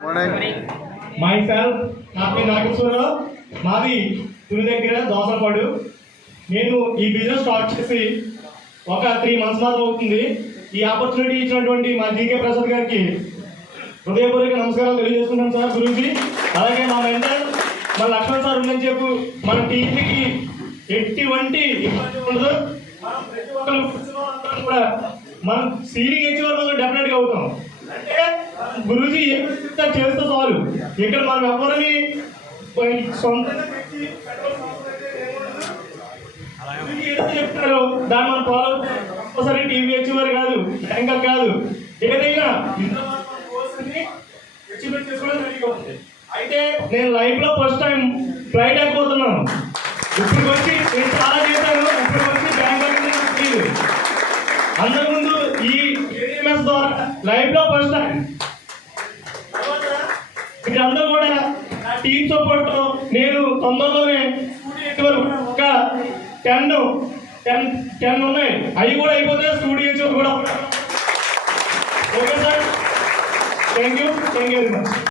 My self నా పేరు నాగేశ్వరరావు, మాది తుని దగ్గర దోసలపాడు. నేను ఈ బిజినెస్ స్టార్ట్ చేసి ఒక 3 months మాత్రం అవుతుంది. ఈ ఆపర్చునిటీ ఇచ్చినటువంటి మా జీకే ప్రసాద్ గారికి హృదయపూర్వక నమస్కారాలు తెలియజేస్తున్నాను సార్, గురించి. అలాగే మా మెంటర్ మన లక్ష్మణ్ సార్ ఉందని చెప్పు మన టీంకి ఎటువంటి ఇబ్బంది ఉండదు. మనం ప్రతి ఒక్కరు కూర్చున్న కూడా మనం సీడింగ్ ఇచ్చే వరకు డెఫినెట్గా అవుతాం. అంటే గురూజీ ఏం చేస్తే చాలు. ఇక్కడ మనం ఎవరిని సొంతంగా పెట్టి ఏదో చెప్తారో దాన్ని మనం ఫాలో అవుతాం. టీవీ వచ్చేవారు కాదు, యాంకర్ కాదు, ఏదైనా అచీవ్మెంట్ చేసుకోవడం జరిగింది. అయితే నేను లైఫ్ లో ఫస్ట్ టైం ఫ్లైట్ ఎక్కిపోతున్నాను. ఇప్పుడు వచ్చి నేను చాలా చేశాను. ఇప్పుడు వచ్చి బ్యాంకాక్ తెలియదు. అంతకుముందు ఈ ఏఎంఎస్ ద్వారా లైఫ్ లో ఫస్ట్ టైం. మీరందరూ కూడా నా టీం సపోర్ట్ నేను తొందరలోనే స్టూడియో ఒక 10 ఉన్నాయి. అవి కూడా అయిపోతే స్టూడియో కూడా. Okay sir, thank you very much.